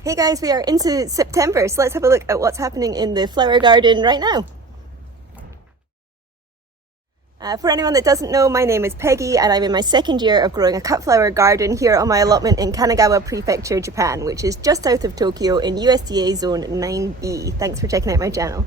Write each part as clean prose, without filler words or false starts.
Hey guys, we are into September, so let's have a look at what's happening in the flower garden right now. For anyone that doesn't know, my name is Peggy and I'm in my second year of growing a cut flower garden here on my allotment in Kanagawa Prefecture, Japan, which is just south of Tokyo in USDA Zone 9B. Thanks for checking out my channel.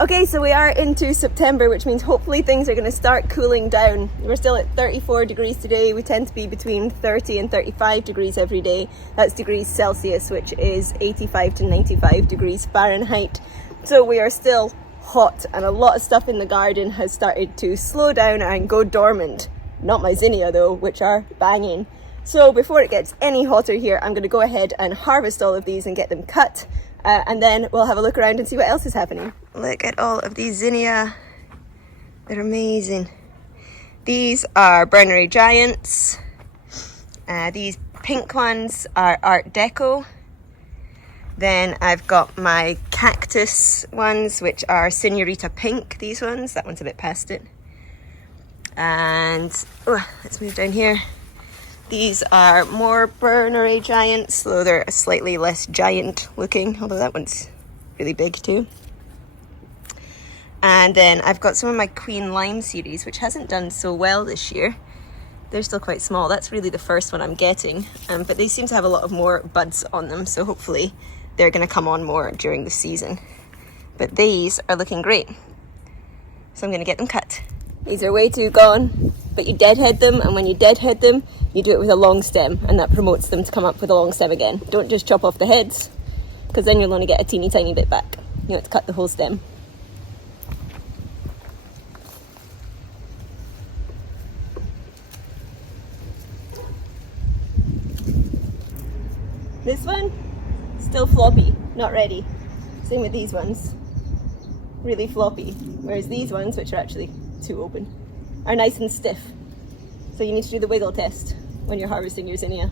Okay, so we are into September, which means hopefully things are going to start cooling down. We're still at 34 degrees today. We tend to be between 30 and 35 degrees every day. That's degrees Celsius, which is 85 to 95 degrees Fahrenheit. So we are still hot, and a lot of stuff in the garden has started to slow down and go dormant. Not my zinnia though, which are banging. So before it gets any hotter here, I'm going to go ahead and harvest all of these and get them cut. And then we'll have a look around and see what else is happening. Look at all of these zinnia. They're amazing. These are Burnery Giants. These pink ones are Art Deco. Then I've got my cactus ones, which are Senorita Pink, these ones. That one's a bit past it. And let's move down here. These are more Burnery Giants, though they're slightly less giant looking, although that one's really big too. And then I've got some of my Queen Lime series, which hasn't done so well this year. They're still quite small. That's really the first one I'm getting, but they seem to have a lot of more buds on them, so hopefully they're going to come on more during the season. But these are looking great, so I'm going to get them cut. These are way too gone, but you deadhead them, and when you deadhead them, you do it with a long stem, and that promotes them to come up with a long stem again. Don't just chop off the heads, because then you'll only get a teeny tiny bit back. You have to cut the whole stem. This one, still floppy, not ready. Same with these ones, really floppy. Whereas these ones, which are actually too open, are nice and stiff. So you need to do the wiggle test when you're harvesting your zinnia.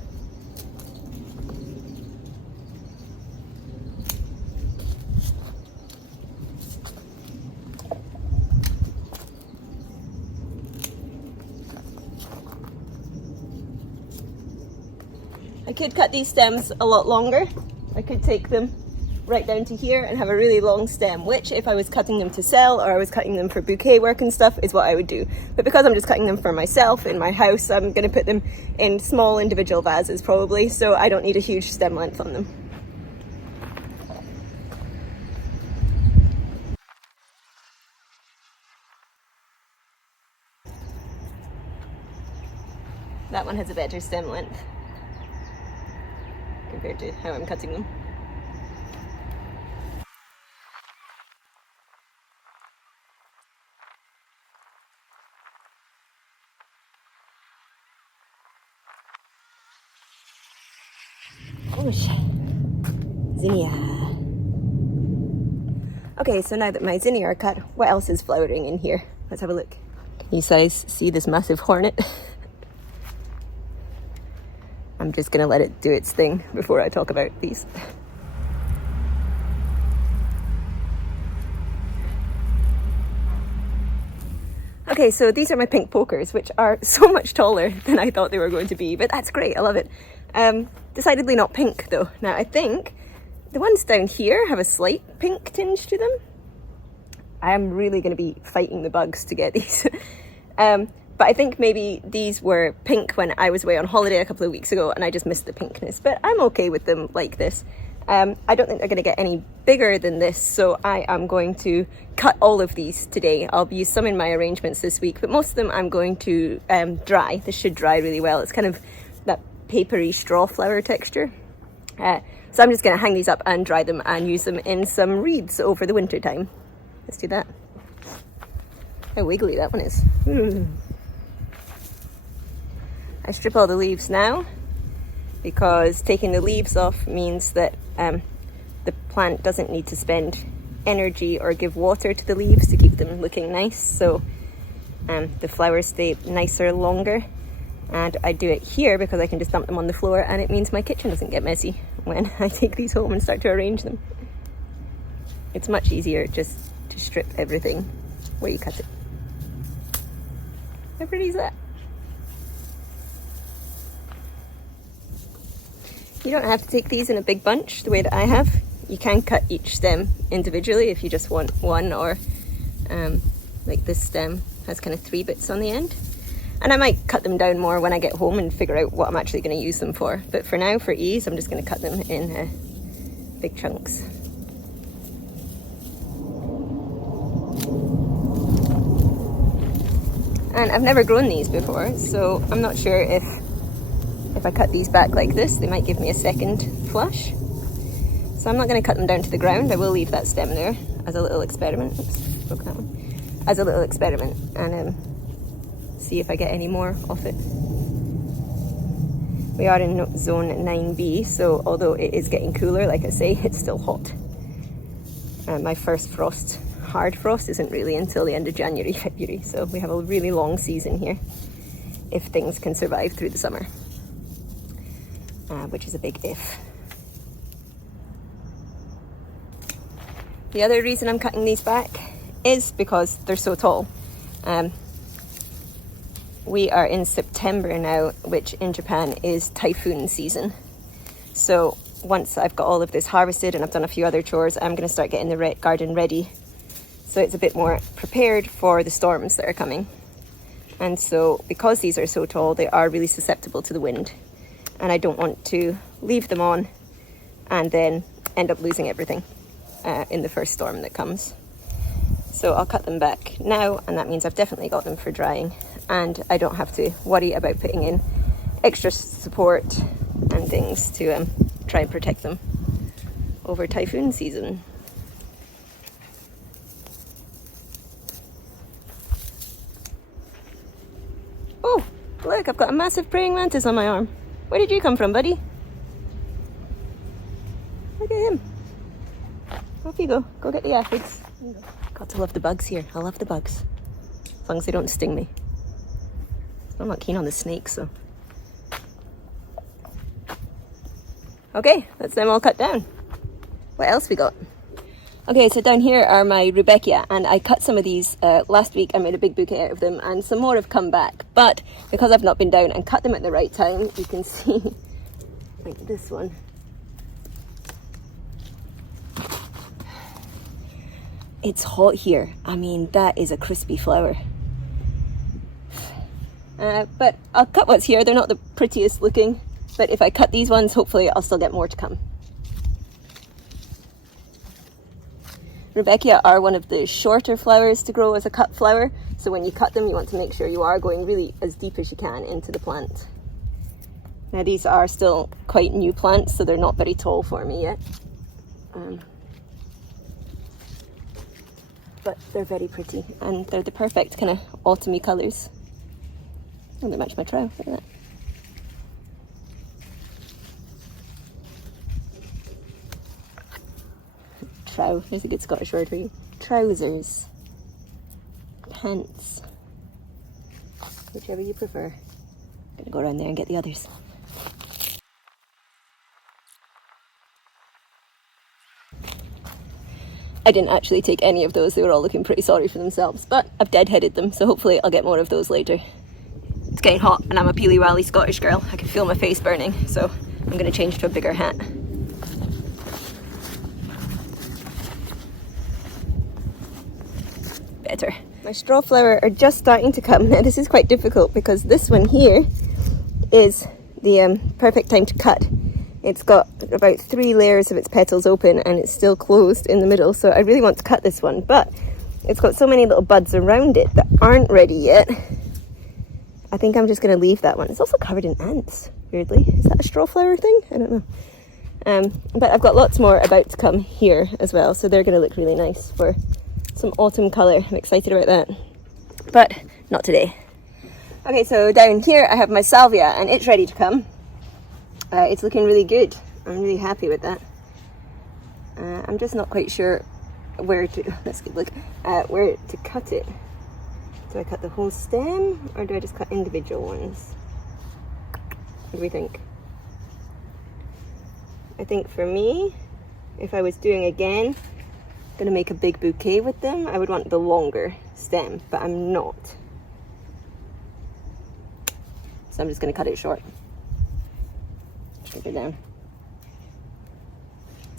I could cut these stems a lot longer. I could take them right down to here and have a really long stem, which if I was cutting them to sell or I was cutting them for bouquet work and stuff is what I would do. But because I'm just cutting them for myself in my house, I'm going to put them in small individual vases probably, so I don't need a huge stem length on them. That one has a better stem length compared to how I'm cutting them. Zinnia. Okay, so now that my zinnia are cut, what else is flowering in here? Let's have a look. Can you guys see this massive hornet? I'm just gonna let it do its thing before I talk about these. Okay, so these are my pink pokers, which are so much taller than I thought they were going to be, but that's great, I love it. Decidedly not pink though. Now I think the ones down here have a slight pink tinge to them. I'm really going to be fighting the bugs to get these. But I think maybe these were pink when I was away on holiday a couple of weeks ago and I just missed the pinkness, but I'm okay with them like this. I don't think they're going to get any bigger than this, so I am going to cut all of these today. I'll use some in my arrangements this week, but most of them I'm going to dry. This should dry really well. It's kind of that papery strawflower texture. So I'm just going to hang these up and dry them and use them in some wreaths over the winter time. Let's do that. How wiggly that one is. I strip all the leaves now because taking the leaves off means that the plant doesn't need to spend energy or give water to the leaves to keep them looking nice, so the flowers stay nicer longer. And I do it here because I can just dump them on the floor, and it means my kitchen doesn't get messy when I take these home and start to arrange them. It's much easier just to strip everything where you cut it. How pretty is that? You don't have to take these in a big bunch the way that I have. You can cut each stem individually if you just want one, or like this stem has kind of 3 bits on the end. And I might cut them down more when I get home and figure out what I'm actually going to use them for. But for now, for ease, I'm just going to cut them in big chunks. And I've never grown these before, so I'm not sure if I cut these back like this, they might give me a second flush. So I'm not going to cut them down to the ground. I will leave that stem there as a little experiment. Oops, broke that one. As a little experiment, and see if I get any more off it. We are in zone 9B, so although it is getting cooler, like I say, it's still hot. My first frost, hard frost, isn't really until the end of January, February, so we have a really long season here if things can survive through the summer, which is a big if. The other reason I'm cutting these back is because they're so tall. We are in September now, which in Japan is typhoon season. So once I've got all of this harvested and I've done a few other chores, I'm going to start getting the garden ready, so it's a bit more prepared for the storms that are coming. And so because these are so tall, they are really susceptible to the wind, and I don't want to leave them on and then end up losing everything in the first storm that comes. So I'll cut them back now, and that means I've definitely got them for drying, and I don't have to worry about putting in extra support and things to try and protect them over typhoon season. Oh, look, I've got a massive praying mantis on my arm. Where did you come from, buddy? Look at him. Off you go. Go get the aphids. Got to love the bugs here. I love the bugs. As long as they don't sting me. I'm not keen on the snakes, so. Okay, that's them all cut down. What else we got? Okay, so down here are my rudbeckia, and I cut some of these last week. I made a big bouquet out of them, and some more have come back. But because I've not been down and cut them at the right time, you can see, like this one. It's hot here. I mean, that is a crispy flower. But I'll cut what's here. They're not the prettiest looking, but if I cut these ones, hopefully I'll still get more to come. Rudbeckia are one of the shorter flowers to grow as a cut flower, so when you cut them, you want to make sure you are going really as deep as you can into the plant. Now these are still quite new plants, so they're not very tall for me yet. But they're very pretty, and they're the perfect kind of autumny colours. Oh, they match my trowel, look at that. Trow, there's a good Scottish word for you. Trousers. Pants. Whichever you prefer. I'm gonna go around there and get the others. I didn't actually take any of those, they were all looking pretty sorry for themselves, but I've deadheaded them, so hopefully I'll get more of those later. It's getting hot and I'm a peely wally Scottish girl. I can feel my face burning, so I'm going to change to a bigger hat. Better. My strawflower are just starting to come. Now this is quite difficult because this one here is the perfect time to cut. It's got about 3 layers of its petals open and it's still closed in the middle, so I really want to cut this one, but it's got so many little buds around it that aren't ready yet. I think I'm just going to leave that one. It's also covered in ants, weirdly. Is that a strawflower thing? I don't know. But I've got lots more about to come here as well, so they're going to look really nice for some autumn colour. I'm excited about that, but not today. Okay, so down here I have my salvia and it's ready to come. It's looking really good. I'm really happy with that. I'm just not quite sure where to, let's look, where to cut it. Do I cut the whole stem or do I just cut individual ones? What do we think? I think for me, if I was doing again, gonna make a big bouquet with them, I would want the longer stem, but I'm not. So I'm just gonna cut it short. Shrink it down.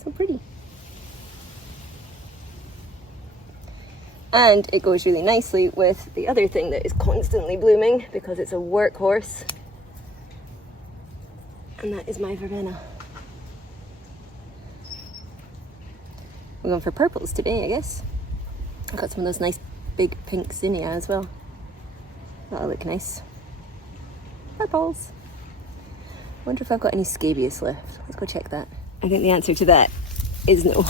So pretty. And it goes really nicely with the other thing that is constantly blooming because it's a workhorse. And that is my verbena. We're going for purples today, I guess. I've got some of those nice big pink zinnia as well. That'll look nice. Purples. Wonder if I've got any scabious left. Let's go check that. I think the answer to that is no.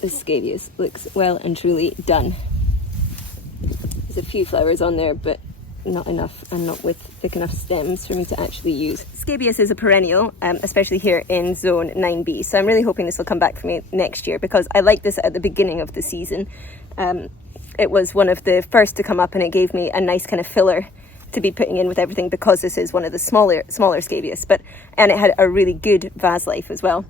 The scabious looks well and truly done. There's a few flowers on there, but not enough, and not with thick enough stems for me to actually use. Scabious is a perennial, especially here in zone 9B, so I'm really hoping this will come back for me next year because I like this at the beginning of the season. It was one of the first to come up and it gave me a nice kind of filler to be putting in with everything because this is one of the smaller scabious, and it had a really good vase life as well.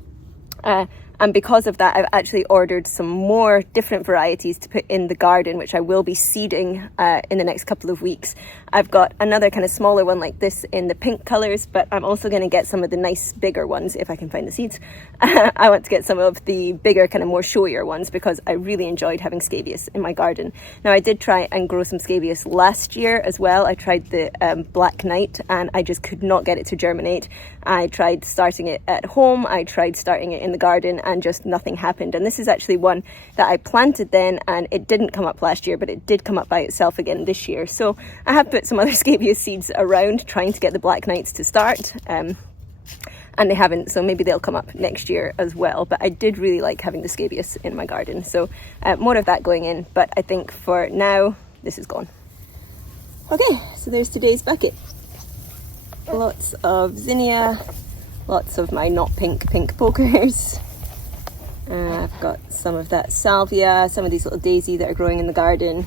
And because of that, I've actually ordered some more different varieties to put in the garden, which I will be seeding in the next couple of weeks. I've got another kind of smaller one like this in the pink colours, but I'm also going to get some of the nice bigger ones if I can find the seeds. I want to get some of the bigger, kind of more showier ones because I really enjoyed having scabious in my garden. Now, I did try and grow some scabious last year as well. I tried the Black Knight and I just could not get it to germinate. I tried starting it at home, I tried starting it in the garden, and just nothing happened. And this is actually one that I planted then and it didn't come up last year, but it did come up by itself again this year. So I have put some other scabious seeds around trying to get the Black Knights to start, and they haven't, so maybe they'll come up next year as well. But I did really like having the scabious in my garden, so more of that going in. But I think for now this is gone. Okay, so there's today's bucket. Lots of zinnia, lots of my not pink pokers. I've got some of that salvia, some of these little daisy that are growing in the garden,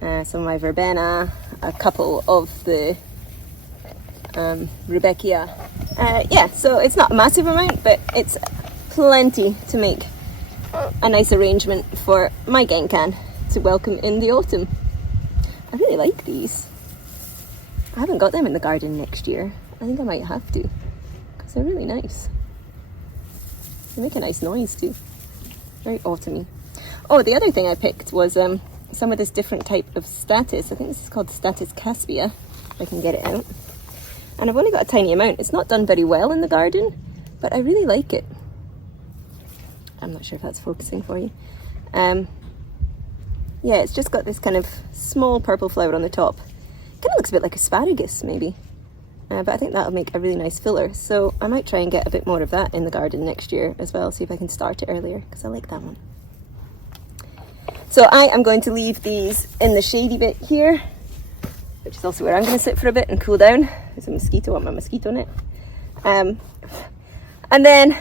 some of my verbena, a couple of the rudbeckia. Yeah, so it's not a massive amount, but it's plenty to make a nice arrangement for my genkan to welcome in the autumn. I really like these. I haven't got them in the garden next year. I think I might have to, because they're really nice. They make a nice noise too. Very autumny. Oh, the other thing I picked was some of this different type of statice. I think this is called statice caspia, if I can get it out. And I've only got a tiny amount. It's not done very well in the garden, but I really like it. I'm not sure if that's focusing for you. Yeah, it's just got this kind of small purple flower on the top. Kind of looks a bit like asparagus maybe, but I think that'll make a really nice filler. So I might try and get a bit more of that in the garden next year as well, see if I can start it earlier, because I like that one. So I am going to leave these in the shady bit here, which is also where I'm going to sit for a bit and cool down. There's a mosquito on my mosquito net. And then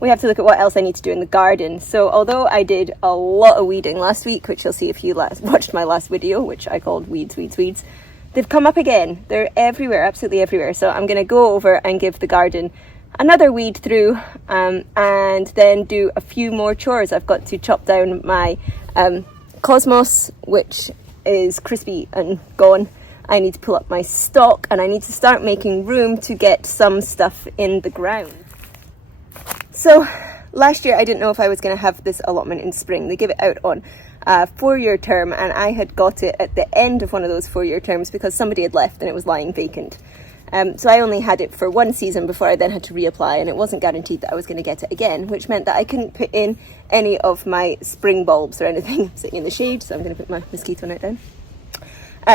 we have to look at what else I need to do in the garden. So although I did a lot of weeding last week, which you'll see if you watched my last video, which I called Weeds, they've come up again. They're everywhere, absolutely everywhere. So I'm going to go over and give the garden another weed through, and then do a few more chores. I've got to chop down my cosmos, which is crispy and gone. I need to pull up my stock, and I need to start making room to get some stuff in the ground. So last year I didn't know if I was going to have this allotment in spring. They give it out on a 4-year term, and I had got it at the end of one of those 4-year terms because somebody had left and it was lying vacant. So I only had it for one season before I then had to reapply, and it wasn't guaranteed that I was going to get it again, which meant that I couldn't put in any of my spring bulbs or anything. I'm sitting in the shade, so I'm going to put my mosquito net down.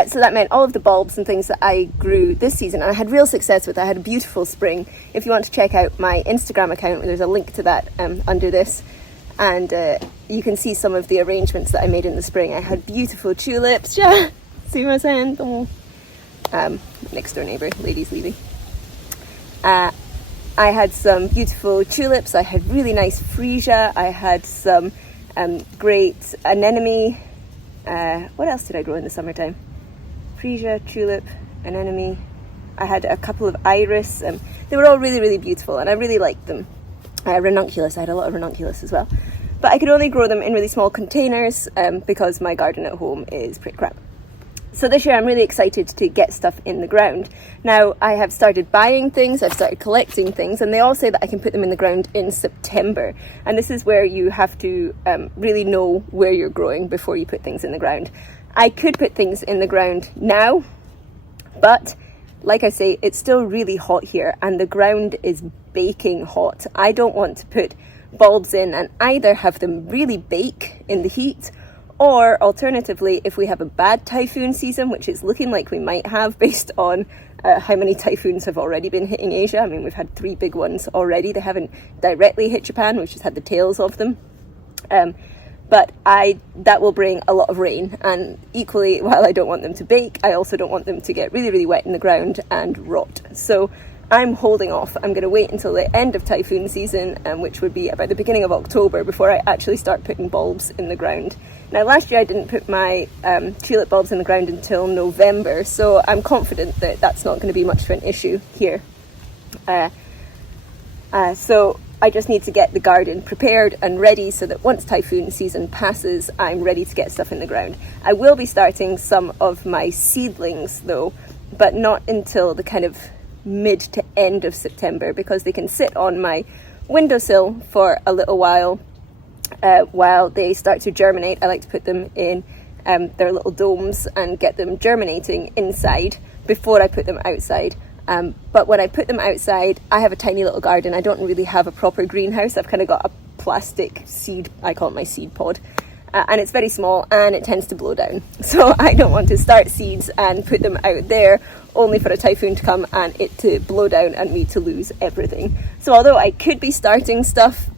So that meant all of the bulbs and things that I grew this season, and I had real success with. I had a beautiful spring. If you want to check out my Instagram account, there's a link to that under this, and you can see some of the arrangements that I made in the spring. I had beautiful tulips. Yeah, see my hand. Next door neighbour, lady's leaving. I had some beautiful tulips. I had really nice freesia. I had some great anemone. What else did I grow in the summertime? Freesia, tulip, anemone. I had a couple of iris. They were all really, really beautiful, and I really liked them. Ranunculus, I had a lot of ranunculus as well. But I could only grow them in really small containers because my garden at home is pretty crap. So this year I'm really excited to get stuff in the ground. Now I have started buying things, I've started collecting things, and they all say that I can put them in the ground in September. And this is where you have to really know where you're growing before you put things in the ground. I could put things in the ground now, but like I say, it's still really hot here and the ground is baking hot. I don't want to put bulbs in and either have them really bake in the heat, or alternatively, if we have a bad typhoon season, which it's looking like we might have based on how many typhoons have already been hitting Asia. I mean, we've had 3 big ones already. They haven't directly hit Japan, we've just had the tails of them. But that will bring a lot of rain, and equally, while I don't want them to bake, I also don't want them to get really, really wet in the ground and rot. So I'm holding off. I'm going to wait until the end of typhoon season, which would be about the beginning of October, before I actually start putting bulbs in the ground. Now, last year I didn't put my tulip bulbs in the ground until November, so I'm confident that that's not going to be much of an issue here. So I just need to get the garden prepared and ready so that once typhoon season passes, I'm ready to get stuff in the ground. I will be starting some of my seedlings though, but not until the kind of mid to end of September, because they can sit on my windowsill for a little while they start to germinate. I like to put them in their little domes and get them germinating inside before I put them outside. But when I put them outside, I have a tiny little garden. I don't really have a proper greenhouse. I've kind of got a plastic seed, I call it my seed pod, and it's very small and it tends to blow down. So I don't want to start seeds and put them out there only for a typhoon to come and it to blow down and me to lose everything. So although I could be starting stuff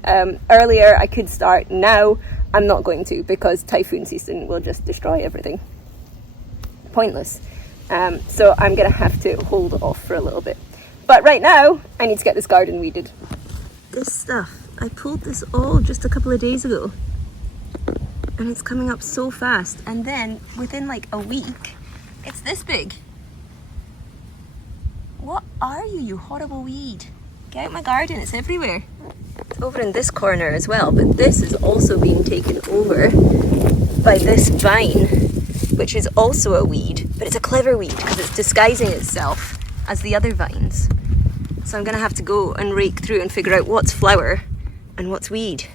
earlier, I could start now, I'm not going to, because typhoon season will just destroy everything. Pointless. So I'm going to have to hold off for a little bit. But right now, I need to get this garden weeded. This stuff, I pulled this all just a couple of days ago. And it's coming up so fast. And then, within like a week, it's this big. What are you, you horrible weed? Get out my garden, it's everywhere. It's over in this corner as well, but this is also being taken over by this vine, which is also a weed, but it's a clever weed because it's disguising itself as the other vines. So I'm going to have to go and rake through and figure out what's flower and what's weed.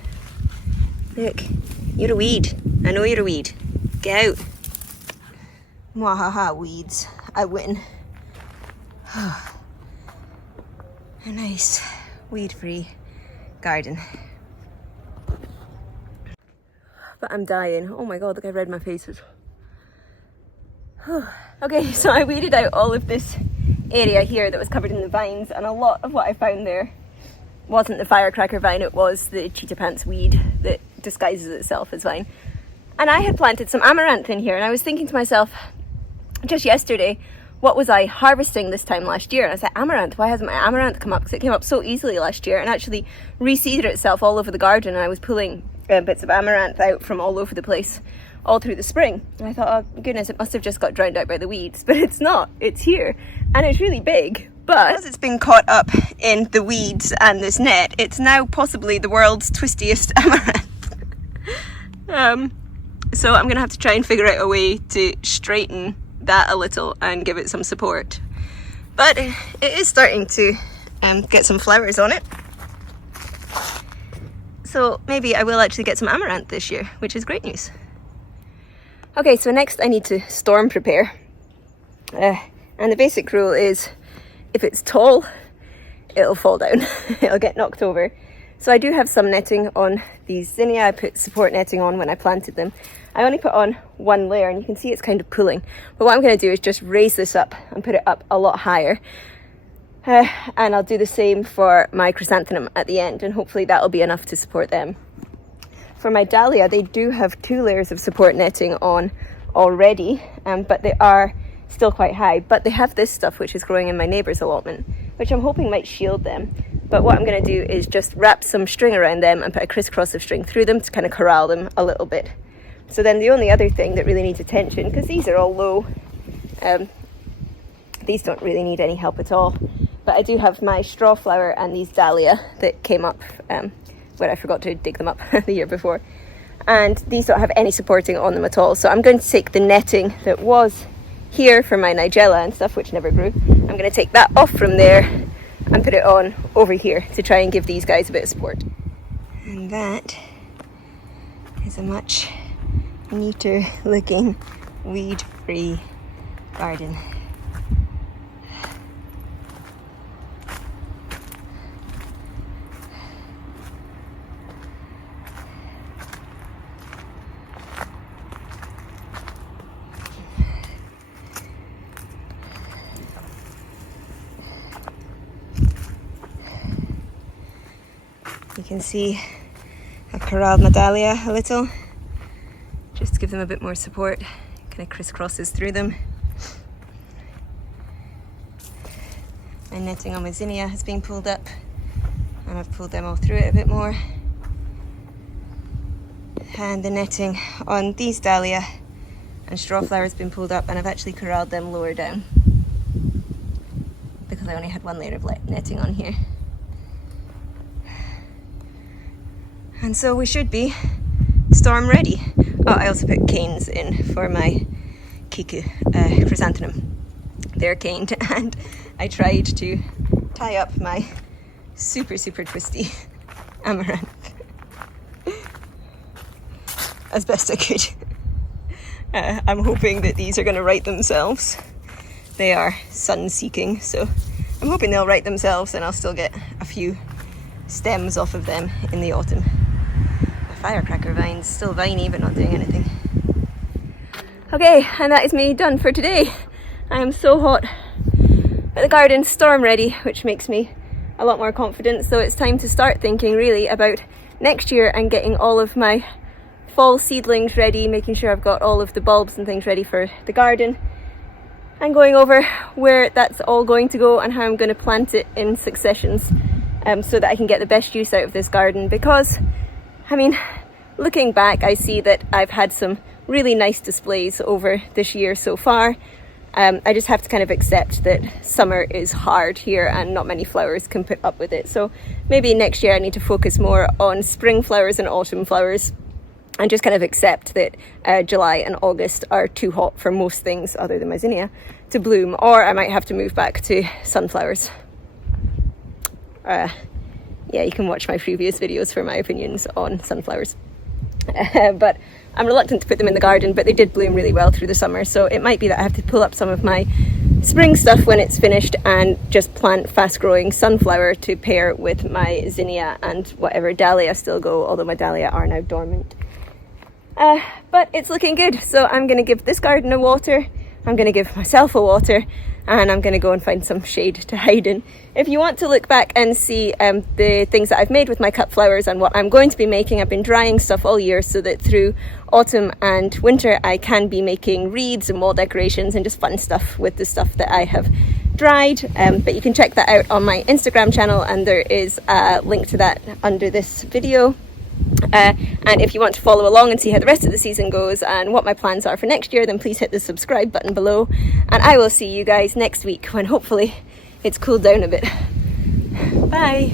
Look, you're a weed. I know you're a weed. Get out. Mwahaha, weeds. I win. A nice weed-free garden. But I'm dying. Oh my god, look how red my face is. Okay, so I weeded out all of this area here that was covered in the vines, and a lot of what I found there wasn't the firecracker vine, it was the cheetah pants weed that disguises itself as vine. And I had planted some amaranth in here, and I was thinking to myself just yesterday, what was I harvesting this time last year? And I was like, amaranth, why hasn't my amaranth come up? Because it came up so easily last year and actually reseeded itself all over the garden, and I was pulling bits of amaranth out from all over the place all through the spring. And I thought, oh goodness, it must have just got drowned out by the weeds, but it's not, it's here and it's really big. But because it's been caught up in the weeds and this net, it's now possibly the world's twistiest amaranth. So I'm gonna have to try and figure out a way to straighten that a little and give it some support. But it is starting to get some flowers on it. So maybe I will actually get some amaranth this year, which is great news. Okay, so next I need to storm prepare. And the basic rule is, if it's tall, it'll fall down. It'll get knocked over. So I do have some netting on these zinnia. I put support netting on when I planted them. I only put on one layer, and you can see it's kind of pulling. But what I'm going to do is just raise this up and put it up a lot higher. And I'll do the same for my chrysanthemum at the end, and hopefully that'll be enough to support them. For my dahlia, they do have 2 layers of support netting on already, but they are still quite high. But they have this stuff which is growing in my neighbour's allotment, which I'm hoping might shield them. But what I'm going to do is just wrap some string around them and put a crisscross of string through them to kind of corral them a little bit. So then the only other thing that really needs attention, because these are all low, these don't really need any help at all. But I do have my strawflower and these dahlia that came up where I forgot to dig them up the year before. And these don't have any supporting on them at all. So I'm going to take the netting that was here for my nigella and stuff, which never grew. I'm going to take that off from there and put it on over here to try and give these guys a bit of support. And that is a much neater looking weed-free garden. You can see I've corralled my dahlia a little, just to give them a bit more support. Kind of crisscrosses through them. My netting on my zinnia has been pulled up, and I've pulled them all through it a bit more. And the netting on these dahlia and strawflower has been pulled up, and I've actually corralled them lower down because I only had one layer of netting on here. And so we should be storm ready. Oh, I also put canes in for my chrysanthemum. They're caned, and I tried to tie up my super twisty amaranth as best I could. I'm hoping that these are going to right themselves. They are sun seeking, so I'm hoping they'll right themselves and I'll still get a few stems off of them in the autumn. Firecracker vines, still viney but not doing anything. Okay, and that is me done for today. I am so hot, but the garden's storm ready, which makes me a lot more confident. So it's time to start thinking really about next year and getting all of my fall seedlings ready, making sure I've got all of the bulbs and things ready for the garden, and going over where that's all going to go and how I'm going to plant it in successions, so that I can get the best use out of this garden. Because I mean, looking back, I see that I've had some really nice displays over this year so far. I just have to kind of accept that summer is hard here and not many flowers can put up with it. So maybe next year I need to focus more on spring flowers and autumn flowers, and just kind of accept that July and August are too hot for most things other than my zinnia to bloom. Or I might have to move back to sunflowers. Yeah, you can watch my previous videos for my opinions on sunflowers. But I'm reluctant to put them in the garden, but they did bloom really well through the summer. So it might be that I have to pull up some of my spring stuff when it's finished and just plant fast-growing sunflower to pair with my zinnia and whatever dahlia still go, although my dahlia are now dormant. But it's looking good. So I'm going to give this garden a water, I'm going to give myself a water, and I'm going to go and find some shade to hide in. If you want to look back and see the things that I've made with my cut flowers and what I'm going to be making, I've been drying stuff all year so that through autumn and winter I can be making wreaths and wall decorations and just fun stuff with the stuff that I have dried. But you can check that out on my Instagram channel, and there is a link to that under this video. And if you want to follow along and see how the rest of the season goes and what my plans are for next year, then please hit the subscribe button below, and I will see you guys next week when hopefully it's cooled down a bit. Bye!